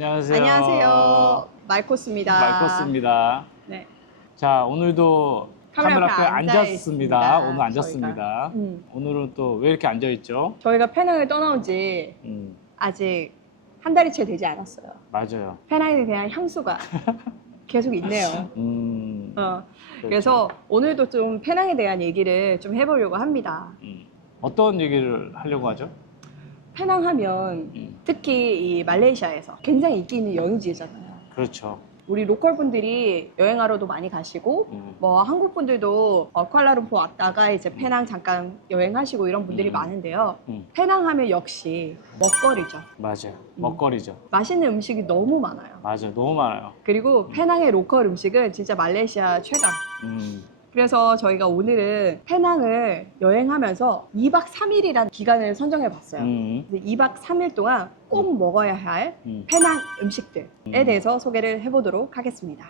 안녕하세요. 안녕하세요. 말코스입니다. 말코스입니다. 네. 자, 오늘도 카메라 앞에 앉았습니다. 오늘 앉았습니다. 저희가. 오늘은 또 왜 이렇게 앉아있죠? 저희가 페낭을 떠나온 지 아직 한 달이 채 되지 않았어요. 맞아요. 페낭에 대한 향수가 계속 있네요. 그렇죠. 그래서 오늘도 좀 페낭에 대한 얘기를 좀 해보려고 합니다. 어떤 얘기를 하려고 하죠? 페낭 하면 특히 이 말레이시아에서 굉장히 인기 있는 여행지잖아요. 그렇죠. 우리 로컬 분들이 여행하러도 많이 가시고 뭐 한국 분들도 쿠알라룸푸르 왔다가 이제 페낭 잠깐 여행하시고 이런 분들이 많은데요. 페낭 하면 역시 먹거리죠. 맞아요. 먹거리죠. 맛있는 음식이 너무 많아요. 맞아요. 너무 많아요. 그리고 페낭의 로컬 음식은 진짜 말레이시아 최강. 그래서 저희가 오늘은 페낭을 여행하면서 2박 3일이라는 기간을 선정해 봤어요. 2박 3일 동안 꼭 먹어야 할 페낭 음식들에 대해서 소개를 해보도록 하겠습니다.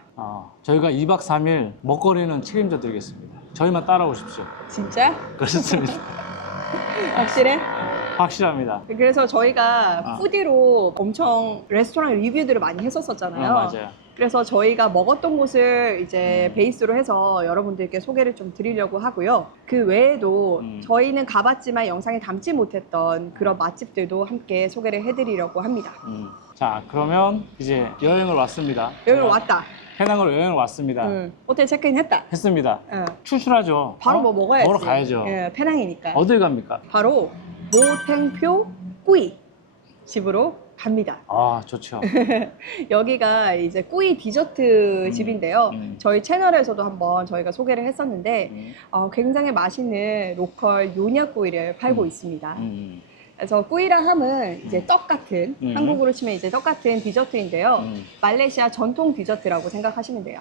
저희가 2박 3일 먹거리는 책임져 드리겠습니다. 저희만 따라오십시오. 진짜? 그렇습니다. 확실해? 확실합니다. 그래서 저희가 푸디로 엄청 레스토랑 리뷰들을 많이 했었잖아요. 맞아요. 그래서 저희가 먹었던 곳을 이제 베이스로 해서 여러분들께 소개를 좀 드리려고 하고요. 그 외에도 저희는 가봤지만 영상에 담지 못했던 그런 맛집들도 함께 소개를 해드리려고 합니다. 자, 그러면 이제 여행을 왔습니다. 여행을 왔다. 페낭으로 여행을 왔습니다. 호텔 체크인 했다. 했습니다. 출출하죠. 바로 뭐 먹어야지. 먹으러 가야죠. 예, 페낭이니까. 어딜 갑니까? 바로 모탱표 꾸이 집으로 갑니다. 아, 좋죠. 여기가 이제 꾸이 디저트 집인데요. 저희 채널에서도 한번 저희가 소개를 했었는데 굉장히 맛있는 로컬 요냐 꾸이를 팔고 있습니다. 그래서 꾸이라 함은 이제 떡 같은 한국으로 치면 이제 떡 같은 디저트인데요. 말레이시아 전통 디저트라고 생각하시면 돼요.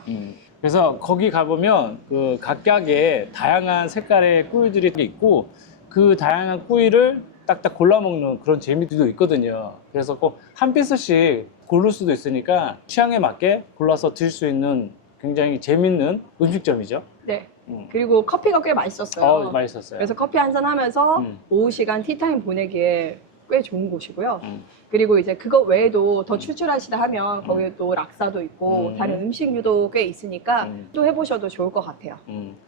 그래서 거기 가보면 그 각각의 다양한 색깔의 꾸이들이 있고 그 다양한 꾸이를 딱딱 골라 먹는 그런 재미도 있거든요. 그래서 꼭 한 피스씩 고를 수도 있으니까 취향에 맞게 골라서 드실 수 있는 굉장히 재밌는 음식점이죠. 네. 그리고 커피가 꽤 맛있었어요. 맛있었어요. 그래서 커피 한잔 하면서 오후 시간 티타임 보내기에 꽤 좋은 곳이고요. 그리고 이제 그거 외에도 더 출출하시다 하면 거기에 또 락사도 있고 다른 음식류도 꽤 있으니까 또 해보셔도 좋을 것 같아요.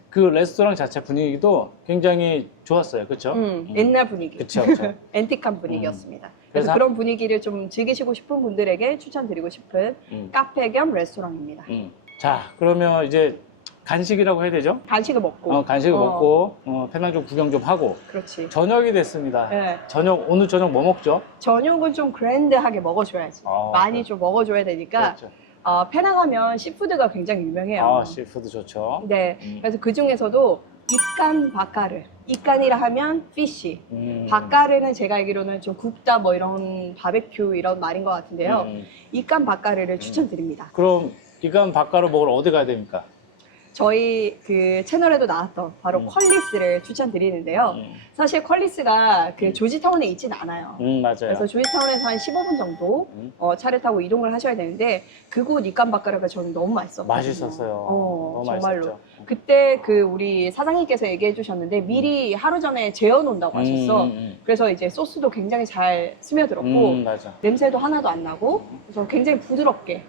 그 레스토랑 자체 분위기도 굉장히 좋았어요. 그렇죠? 옛날 분위기. 그렇죠. 앤틱한 분위기였습니다. 그래서 그런 분위기를 좀 즐기시고 싶은 분들에게 추천드리고 싶은 카페 겸 레스토랑입니다. 자, 그러면 이제 간식이라고 해야 되죠? 간식을 먹고. 간식을 먹고 페낭 좀 구경 좀 하고. 그렇지. 저녁이 됐습니다. 네. 오늘 저녁 뭐 먹죠? 저녁은 좀 그랜드하게 먹어줘야지. 많이 좀 먹어줘야 되니까. 그렇죠. 페낭 하면 시푸드가 굉장히 유명해요. 시푸드 좋죠. 네. 그래서 그 중에서도 이칸 바까르. 이칸이라 하면 피쉬. 바까르는 제가 알기로는 좀 굽다 뭐 이런 바베큐 이런 말인 것 같은데요. 이칸 바까르를 추천드립니다. 그럼 이칸 바까르 먹으러 어디 가야 됩니까? 저희 그 채널에도 나왔던 바로 퀄리스를 추천드리는데요. 사실 퀄리스가 그 조지타운에 있진 않아요. 맞아요. 그래서 조지타운에서 한 15분 정도 차를 타고 이동을 하셔야 되는데 그곳 이칸 바까르가 저는 너무 맛있었거든요. 맛있었어요. 너무 정말로. 맛있었죠. 그때 그 우리 사장님께서 얘기해 주셨는데 미리 하루 전에 재워 놓는다고 하셨어. 그래서 이제 소스도 굉장히 잘 스며들었고 맞아. 냄새도 하나도 안 나고 그래서 굉장히 부드럽게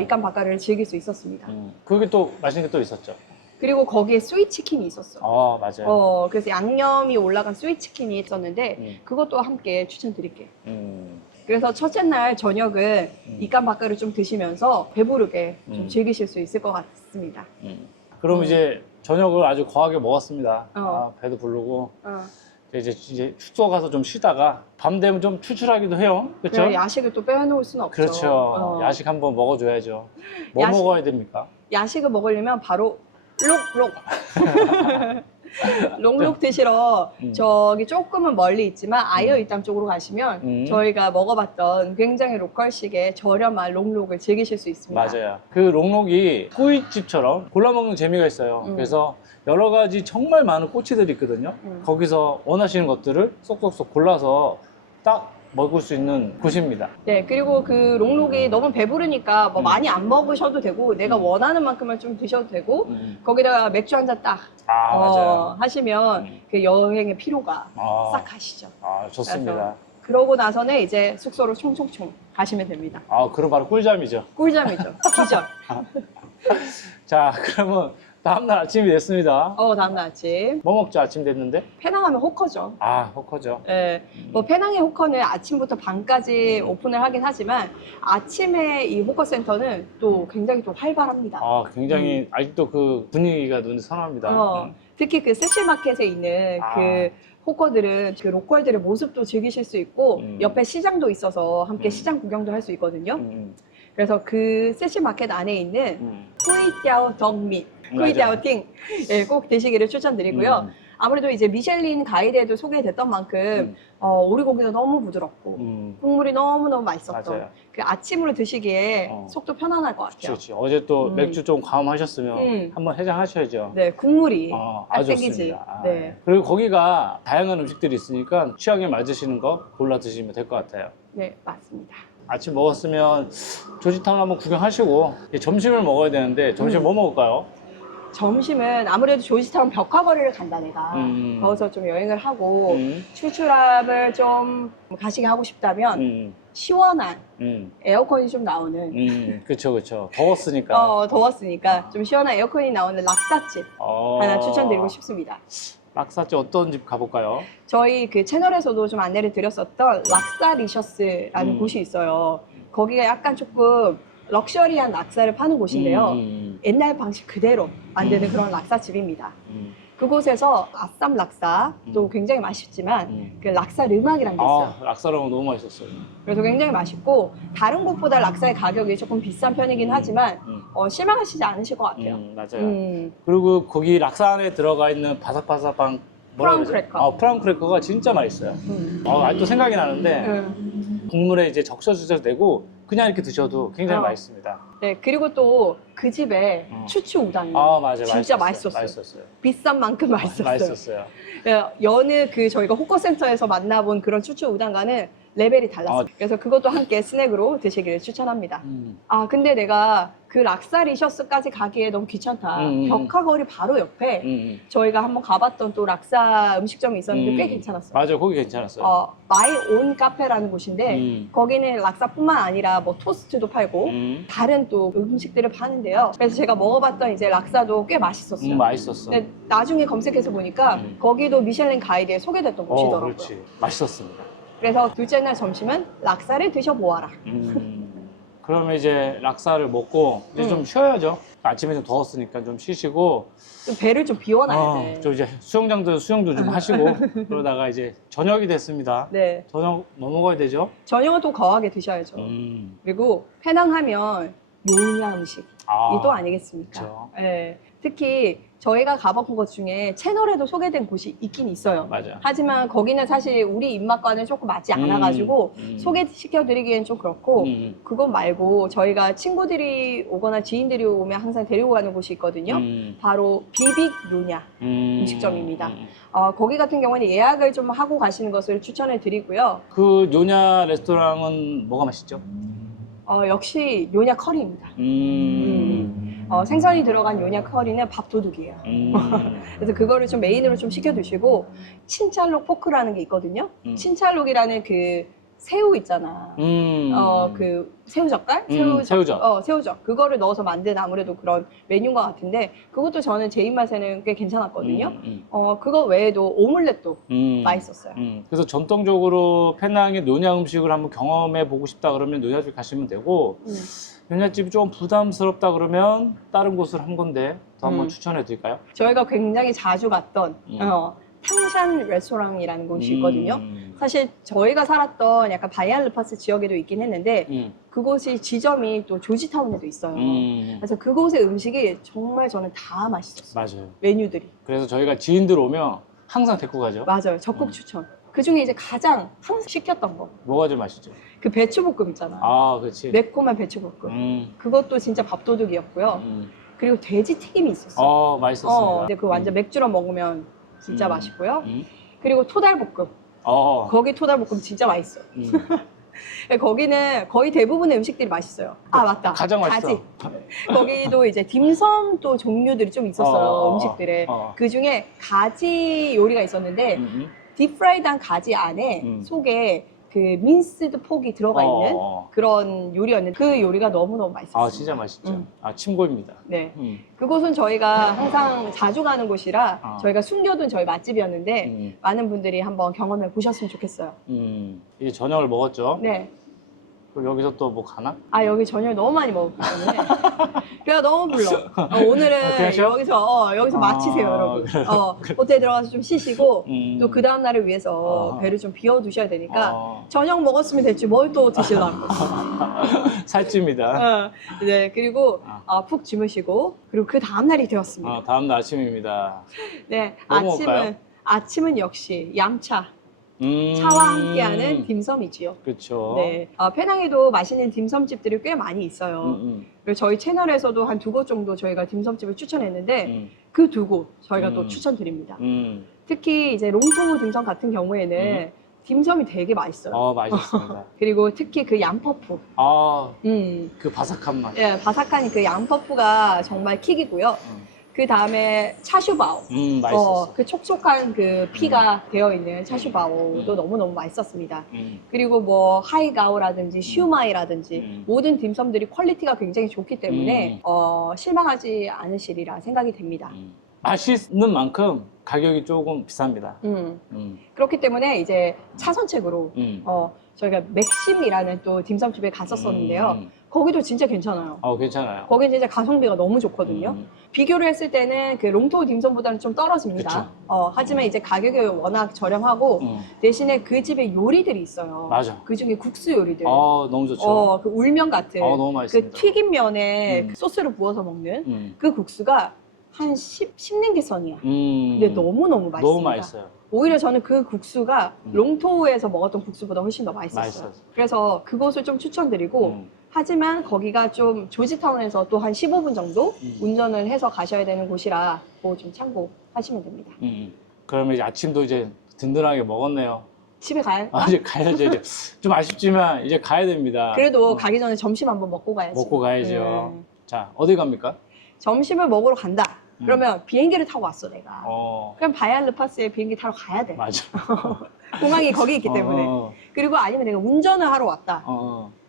이칸 바까르를 즐길 수 있었습니다. 그게 또 맛있는 게 또 있었죠. 그리고 거기에 스윗 치킨이 있었어. 맞아요. 그래서 양념이 올라간 스윗 치킨이 있었는데 그것도 함께 추천드릴게요. 그래서 첫째 날 저녁은 이칸 바까르 좀 드시면서 배부르게 좀 즐기실 수 있을 것 같습니다. 그럼 이제 저녁을 아주 거하게 먹었습니다. 배도 부르고 이제 숙소 가서 좀 쉬다가 밤 되면 좀 출출하기도 해요. 그렇죠? 그래, 야식을 또 빼놓을 수는 없죠. 그렇죠. 야식 한번 먹어줘야죠. 뭐 먹어야 됩니까? 야식을 먹으려면 바로 록록. 록록 드시러 저기 조금은 멀리 있지만 아이어 이땀 쪽으로 가시면 저희가 먹어봤던 굉장히 로컬식의 저렴한 록록을 즐기실 수 있습니다. 맞아요. 그 록록이 꾸이집처럼 골라 먹는 재미가 있어요. 그래서 여러 가지 정말 많은 꼬치들이 있거든요. 거기서 원하시는 것들을 쏙쏙쏙 골라서 딱 먹을 수 있는 곳입니다. 네, 그리고 그 록록이 너무 배부르니까 뭐 많이 안 먹으셔도 되고 내가 원하는 만큼만 좀 드셔도 되고 거기다가 맥주 한 잔 딱 맞아요. 하시면 그 여행의 피로가 싹 가시죠. 좋습니다. 그러고 나서는 이제 숙소로 총총총 가시면 됩니다. 아, 그럼 바로 꿀잠이죠. 꿀잠이죠. 기절. 자, 그러면 다음날 아침이 됐습니다. 다음날 아침. 뭐 먹죠? 아침 됐는데? 페낭하면 호커죠. 아, 호커죠. 예, 뭐 페낭의 호커는 아침부터 밤까지 오픈을 하긴 하지만 아침에 이 호커 센터는 또 굉장히 또 활발합니다. 아, 굉장히 아직도 그 분위기가 눈에 선합니다. 특히 그 세실 마켓에 있는 아. 그 호커들은 그 로컬들의 모습도 즐기실 수 있고 옆에 시장도 있어서 함께 시장 구경도 할 수 있거든요. 그래서 그 세실 마켓 안에 있는 꾸이띠아오 덕미, 꾸이띠아오 팅, 예, 꼭 드시기를 추천드리고요. 아무래도 이제 미셸린 가이드에도 소개됐던 만큼 오리고기도 너무 부드럽고 국물이 너무너무 맛있었던 맞아요. 그 아침으로 드시기에 속도 편안할 것 같아요. 그렇지. 어제 또 맥주 좀 가음하셨으면 한번 해장하셔야죠. 네, 국물이 딱 아주 땡기지. 좋습니다. 아, 네. 그리고 거기가 다양한 음식들이 있으니까 취향에 맞으시는 거 골라 드시면 될 것 같아요. 네, 맞습니다. 아침 먹었으면 조지타운 한번 구경하시고 이제 점심을 먹어야 되는데 점심 뭐 먹을까요? 점심은 아무래도 조지타운 벽화거리를 간다 내가. 거기서 좀 여행을 하고 출출함을 좀 가시게 하고 싶다면 시원한 에어컨이 좀 나오는 그쵸. 더웠으니까. 더웠으니까 좀 시원한 에어컨이 나오는 락사집 하나 추천드리고 싶습니다. 락사집 어떤 집 가볼까요? 저희 그 채널에서도 좀 안내를 드렸었던 락사리셔스라는 곳이 있어요. 거기가 약간 조금 럭셔리한 락사를 파는 곳인데요. 옛날 방식 그대로 만드는 그런 락사집입니다. 그곳에서 아쌈 락사도 굉장히 맛있지만 그 락사 르막이라는 게 있어요. 락사랑 너무 맛있었어요. 그래서 굉장히 맛있고 다른 곳보다 락사의 가격이 조금 비싼 편이긴 하지만 실망하시지 않으실 것 같아요. 맞아요. 그리고 거기 락사 안에 들어가 있는 바삭바삭한 프라운 크래커. 프라운 크래커가 진짜 맛있어요. 아직도 생각이 나는데 국물에 이제 적셔서 내고 그냥 이렇게 드셔도 굉장히 맛있습니다. 네, 그리고 또 그 집에 추추 우당이 맞아요. 진짜 맛있었어요. 맛있었어요. 비싼 만큼 맛있었어요. 맛있었어요. 여느 그 저희가 호커센터에서 만나본 그런 추추 우당과는 레벨이 달랐어요. 그래서 그것도 함께 스낵으로 드시기를 추천합니다. 근데 내가 그 락사리셔스까지 가기에 너무 귀찮다. 벽화거리 바로 옆에 저희가 한번 가봤던 또 락사 음식점이 있었는데 꽤 괜찮았어요. 맞아요. 거기 괜찮았어요. 마이 온 카페라는 곳인데 거기는 락사뿐만 아니라 뭐 토스트도 팔고 다른 또 음식들을 파는데요. 그래서 제가 먹어봤던 이제 락사도 꽤 맛있었어요. 맛있었어. 근데 나중에 검색해서 보니까 거기도 미슐랭 가이드에 소개됐던 곳이더라고요. 그렇지. 맛있었습니다. 그래서 둘째 날 점심은 락사를 드셔보아라. 그러면 이제 락사를 먹고 이제 좀 쉬어야죠. 아침에 좀 더웠으니까 좀 쉬시고 좀 배를 좀 비워놔야 돼. 좀 이제 수영도 좀 하시고 그러다가 이제 저녁이 됐습니다. 네. 저녁 뭐 먹어야 되죠? 저녁은 또 거하게 드셔야죠. 그리고 페낭하면 요냐 음식이 또 아니겠습니까? 그쵸. 네. 특히 저희가 가본 곳 중에 채널에도 소개된 곳이 있긴 있어요. 맞아. 하지만 거기는 사실 우리 입맛과는 조금 맞지 않아가지고 소개시켜드리기엔 좀 그렇고 그것 말고 저희가 친구들이 오거나 지인들이 오면 항상 데리고 가는 곳이 있거든요. 바로 비빅 요냐 음식점입니다. 거기 같은 경우는 예약을 좀 하고 가시는 것을 추천해 드리고요. 그 요냐 레스토랑은 뭐가 맛있죠? 역시 요냐 커리입니다. 생선이 들어간 요냐 커리는 밥도둑이에요. 그래서 그거를 좀 메인으로 좀 시켜 드시고 친찰록 포크라는 게 있거든요. 친찰록이라는 그 새우 있잖아. 그 새우젓갈? 새우젓. 새우젓. 그거를 넣어서 만든 아무래도 그런 메뉴인 것 같은데 그것도 저는 제 입맛에는 꽤 괜찮았거든요. 그거 외에도 오믈렛도 맛있었어요. 그래서 전통적으로 페낭의 노냐 음식을 한번 경험해 보고 싶다 그러면 노냐집 가시면 되고 노냐집이 좀 부담스럽다 그러면 다른 곳을 한 건데 또 한번 추천해 드릴까요? 저희가 굉장히 자주 갔던 탕샨 레스토랑이라는 곳이 있거든요. 사실 저희가 살았던 약간 바이알르파스 지역에도 있긴 했는데 그곳이 지점이 또 조지타운에도 있어요. 그래서 그곳의 음식이 정말 저는 다 맛있었어요. 맞아요. 메뉴들이. 그래서 저희가 지인들 오면 항상 데리고 가죠. 맞아요. 적극 추천. 그 중에 이제 가장 항상 시켰던 거. 뭐가 제일 맛있죠? 그 배추볶음 있잖아. 그렇지. 매콤한 배추볶음. 그것도 진짜 밥도둑이었고요. 그리고 돼지 튀김이 있었어요. 맛있었습니다. 근데 그 완전 맥주랑 먹으면 진짜 맛있고요. 그리고 토달볶음. 거기 토달볶음 진짜 맛있어요. 거기는 거의 대부분의 음식들이 맛있어요. 맞다. 가장 맛있어. 거기도 이제 딤섬 또 종류들이 좀 있었어요. 음식들에. 그 중에 가지 요리가 있었는데 딥프라이드한 가지 안에 속에 그 민스드 폭이 들어가 있는 어. 그런 요리였는데 그 요리가 너무너무 맛있었어요. 아, 진짜 맛있죠. 아, 침고입니다. 네. 그곳은 저희가 항상 자주 가는 곳이라 저희가 숨겨둔 저희 맛집이었는데 많은 분들이 한번 경험해 보셨으면 좋겠어요. 이제 저녁을 먹었죠. 네. 그럼 여기서 또 뭐 가나? 아, 여기 저녁 너무 많이 먹었기 때문에 배가 너무 불러. 오늘은 그냥 쉬어? 여기서 마치세요, 여러분. 그래. 호텔 들어가서 좀 쉬시고 음. 또 그 다음 날을 위해서 아. 배를 좀 비워두셔야 되니까 어. 저녁 먹었으면 됐지 뭘 또 드시려고. 살찌입니다. 네, 그리고 푹 주무시고 그리고 그 다음 날이 되었습니다. 다음날 아침입니다. 네, 뭐 먹을까요? 아침은 역시 얌차. 차와 함께하는 딤섬이지요. 그렇죠. 네, 페낭에도 맛있는 딤섬집들이 꽤 많이 있어요. 그리고 저희 채널에서도 한 2곳 정도 저희가 딤섬집을 추천했는데 그 2곳 저희가 또 추천드립니다. 특히 이제 롱토우 딤섬 같은 경우에는 딤섬이 되게 맛있어요. 맛있습니다. 그리고 특히 그 양퍼프. 그 바삭한 맛. 예, 바삭한 그 양퍼프가 정말 킥이고요. 그 다음에 차슈바오. 맛있었어. 그 촉촉한 그 피가 되어 있는 차슈바오도 너무너무 맛있었습니다. 그리고 뭐 하이가오라든지 슈마이라든지 모든 딤섬들이 퀄리티가 굉장히 좋기 때문에 실망하지 않으시리라 생각이 됩니다. 맛있는 만큼 가격이 조금 비쌉니다. 그렇기 때문에 이제 차선책으로 저희가 맥심이라는 또 딤섬집에 갔었었는데요. 거기도 진짜 괜찮아요. 괜찮아요. 거긴 진짜 가성비가 너무 좋거든요. 비교를 했을 때는 그 롱토우 딤섬보다는 좀 떨어집니다. 하지만 이제 가격이 워낙 저렴하고 대신에 그 집에 요리들이 있어요. 맞아. 그 중에 국수 요리들. 너무 좋죠. 그 울면 같은 너무 맛있습니다. 그 튀김면에 그 소스를 부어서 먹는 그 국수가 한 10년 개선이야. 근데 너무너무 맛있습니다. 너무 맛있어요. 오히려 저는 그 국수가 롱토우에서 먹었던 국수보다 훨씬 더 맛있었어요. 그래서 그곳을 좀 추천드리고 하지만 거기가 좀 조지타운에서 또 한 15분 정도 운전을 해서 가셔야 되는 곳이라 그거 좀 참고하시면 됩니다. 그러면 이제 아침도 이제 든든하게 먹었네요. 집에 가야 이제 가야죠. 이제 좀 아쉽지만 이제 가야 됩니다. 그래도 가기 전에 점심 한번 먹고 가야지. 먹고 가야죠. 자, 어디 갑니까? 점심을 먹으러 간다. 그러면 비행기를 타고 왔어, 내가. 그럼 바이알르파스에 비행기 타러 가야 돼. 맞아. 공항이 거기 있기 때문에. 그리고 아니면 내가 운전을 하러 왔다.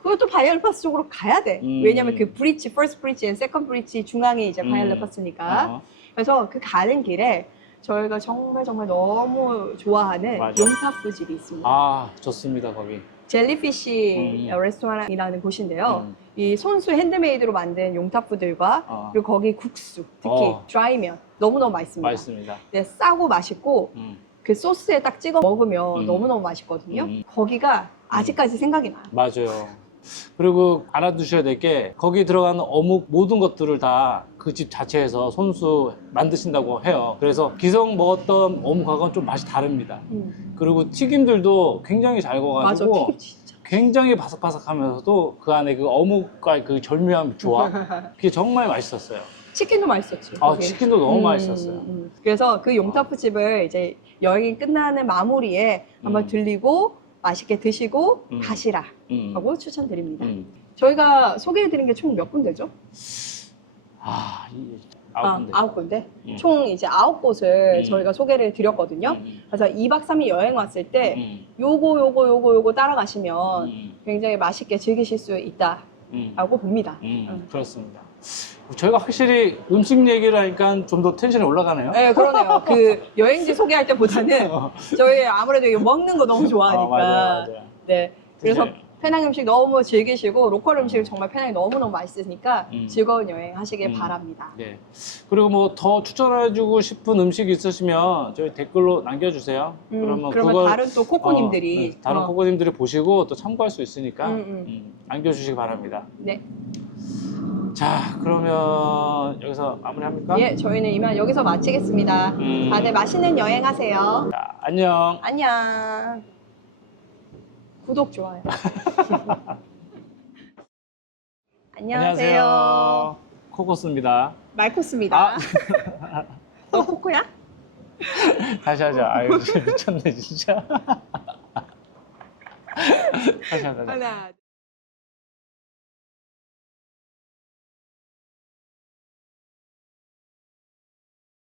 그것도 바이알르파스 쪽으로 가야 돼. 왜냐면 그 브릿지, 퍼스트 브릿지, 세컨드 브릿지 중앙에 이제 바이알르파스니까. 그래서 그 가는 길에 저희가 정말 너무 좋아하는 용타프 집이 있습니다. 좋습니다, 거기. 젤리피쉬 레스토랑이라는 곳인데요. 이 손수 핸드메이드로 만든 용타프들과 그리고 거기 국수, 특히 드라이면 너무너무 맛있습니다. 맛있습니다. 네, 싸고 맛있고 그 소스에 딱 찍어 먹으면 너무너무 맛있거든요. 거기가 아직까지 생각이 나요. 맞아요. 그리고 알아두셔야 될 게 거기 들어가는 어묵 모든 것들을 다 그 집 자체에서 손수 만드신다고 해요. 그래서 기성 먹었던 어묵하고는 좀 맛이 다릅니다. 그리고 튀김들도 굉장히 잘 맞아, 구워가지고 튀김 진짜. 굉장히 바삭바삭하면서도 그 안에 그 어묵과 그 절묘한 조합 그게 정말 맛있었어요. 치킨도 맛있었지. 치킨도 너무 맛있었어요. 그래서 그 용타프 집을 이제 여행이 끝나는 마무리에 한번 들리고 맛있게 드시고 가시라 하고 추천드립니다. 저희가 소개해드린 게 총 몇 군데죠? 9군데. 9군데? 총 이제 9곳을 저희가 소개를 드렸거든요. 그래서 2박 3일 여행 왔을 때 요거 따라가시면 굉장히 맛있게 즐기실 수 있다라고 봅니다. 그렇습니다. 저희가 확실히 음식 얘기를 하니까 좀 더 텐션이 올라가네요. 네, 그러네요. 그 여행지 소개할 때보다는 저희 아무래도 이거 먹는 거 너무 좋아하니까. 맞아요. 네. 그래서 페낭 음식 너무 즐기시고 로컬 음식을 정말 페낭이 너무너무 맛있으니까 즐거운 여행 하시길 바랍니다. 네. 그리고 뭐 더 추천해주고 싶은 음식 있으시면 저희 댓글로 남겨주세요. 그러면 다른 또 코코님들이 다른 코코님들이 보시고 또 참고할 수 있으니까 남겨주시기 바랍니다. 네. 자, 그러면 여기서 마무리합니까? 예, 저희는 이만 여기서 마치겠습니다. 다들 맛있는 여행 하세요. 자, 안녕. 안녕. 구독, 좋아요. 안녕하세요. 코코스입니다. 말코스입니다. 너 코코야? 다시 하자. 아유, 진짜 미쳤네, 진짜. 다시 하자. 하나.